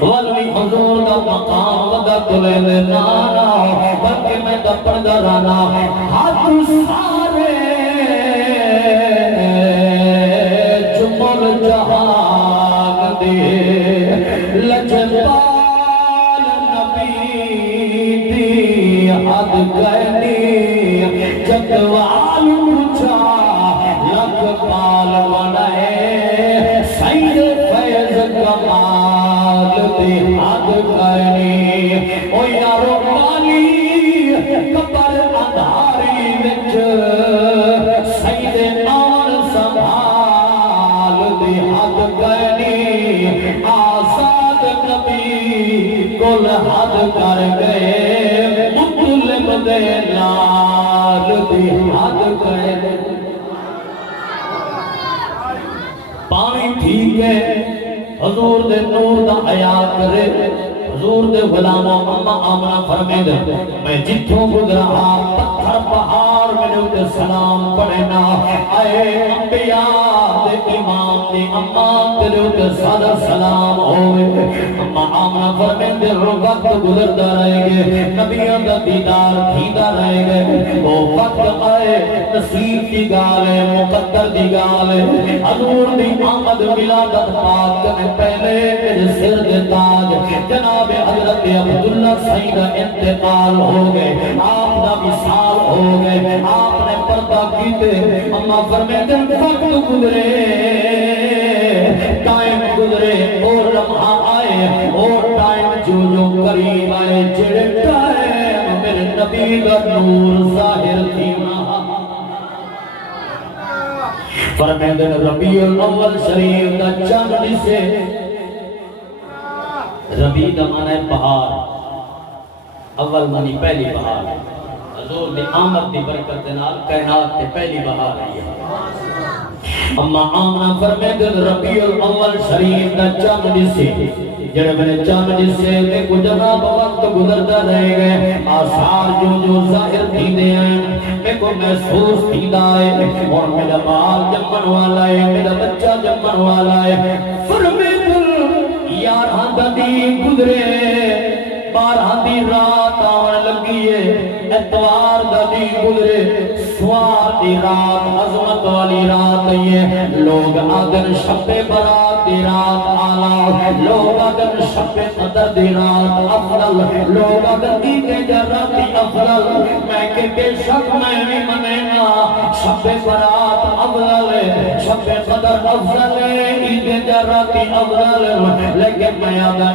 ولی حضور دا مقام ودا تلے دے نانا بلکہ میں دپڑ دا رانا ہاتھ سارے جمل جہان دے لجپال نبی دی حد گئنی جگوال اچھا لکھ پال بنائے سید فیض کمال دی حد گئنی او یارو پانی قبر اندھاری وچ سید آن سنبھال دی حد گئنی آزاد نبی کل حد کر گئے مطلب دے لال دی حد گئنی پانی ٹھیک ہے حضور دے نور دا حیات کرے حضور دے غلاموں اما آمنہ فرمے دے میں جتھوں گزرا پتھر پہاڑ میں نے سلام پڑھنا اے انبیاء دے امام دے اما تیرے سادہ سلام ہوئے اما آمنہ فرمے دے وقت گزرتا رہے گے نبیوں دا دیدار تھیدا رہے گے وہ وقت آئے نصیب دی گالے مقدر دی گالے حضور دی آمد ولادت پاک کرنے پہلے میرے سر دے تاج جناب حضرت عبداللہ سعید انتقال ہو گئے آپ دا وصال ہو گئے آپ نے پردہ کیتے اما فرمیتے وقت گزرے ٹائم گزرے اور لمحہ آئے اور ٹائم جو قریب آئے جڑے ٹائم میرے نبی کا نور ظاہر تھی فرمیتے ربیع الاول شریف دا چاند سے ربیع دا معنی ہے بہار اول معنی پہلی بہار حضور دی آمد دی برکت نال کائنات تے پہلی بہار آئی ہے اما آمنہ فرمیتے ربیع الاول شریف دا چاند سے جڑے میں چاند سے دیکھو جناب وقت گزرتا رہے گئے آثار جو ظاہر تھی دے ہیں میں کو محسوس تھی دائے اور میرا بال جمن والا ہے میرا بچہ جمن والا ہے فرمیتے یارہاں دا دی گزرے بارہاں دی رات آن لگیے اتوار دا دی گزرے سوار دی رات عظمت والی رات ہے لوگ آدن شب برات دی رات آلا لوگ آدن شب قدر دی رات افضل لوگ آدن دیتے جراتی افضل میں کہ بے شک میں بھی منینا شب برات افضل ہے شب قدر افضل ہے عید جراتی افضل لیکن میں آدھا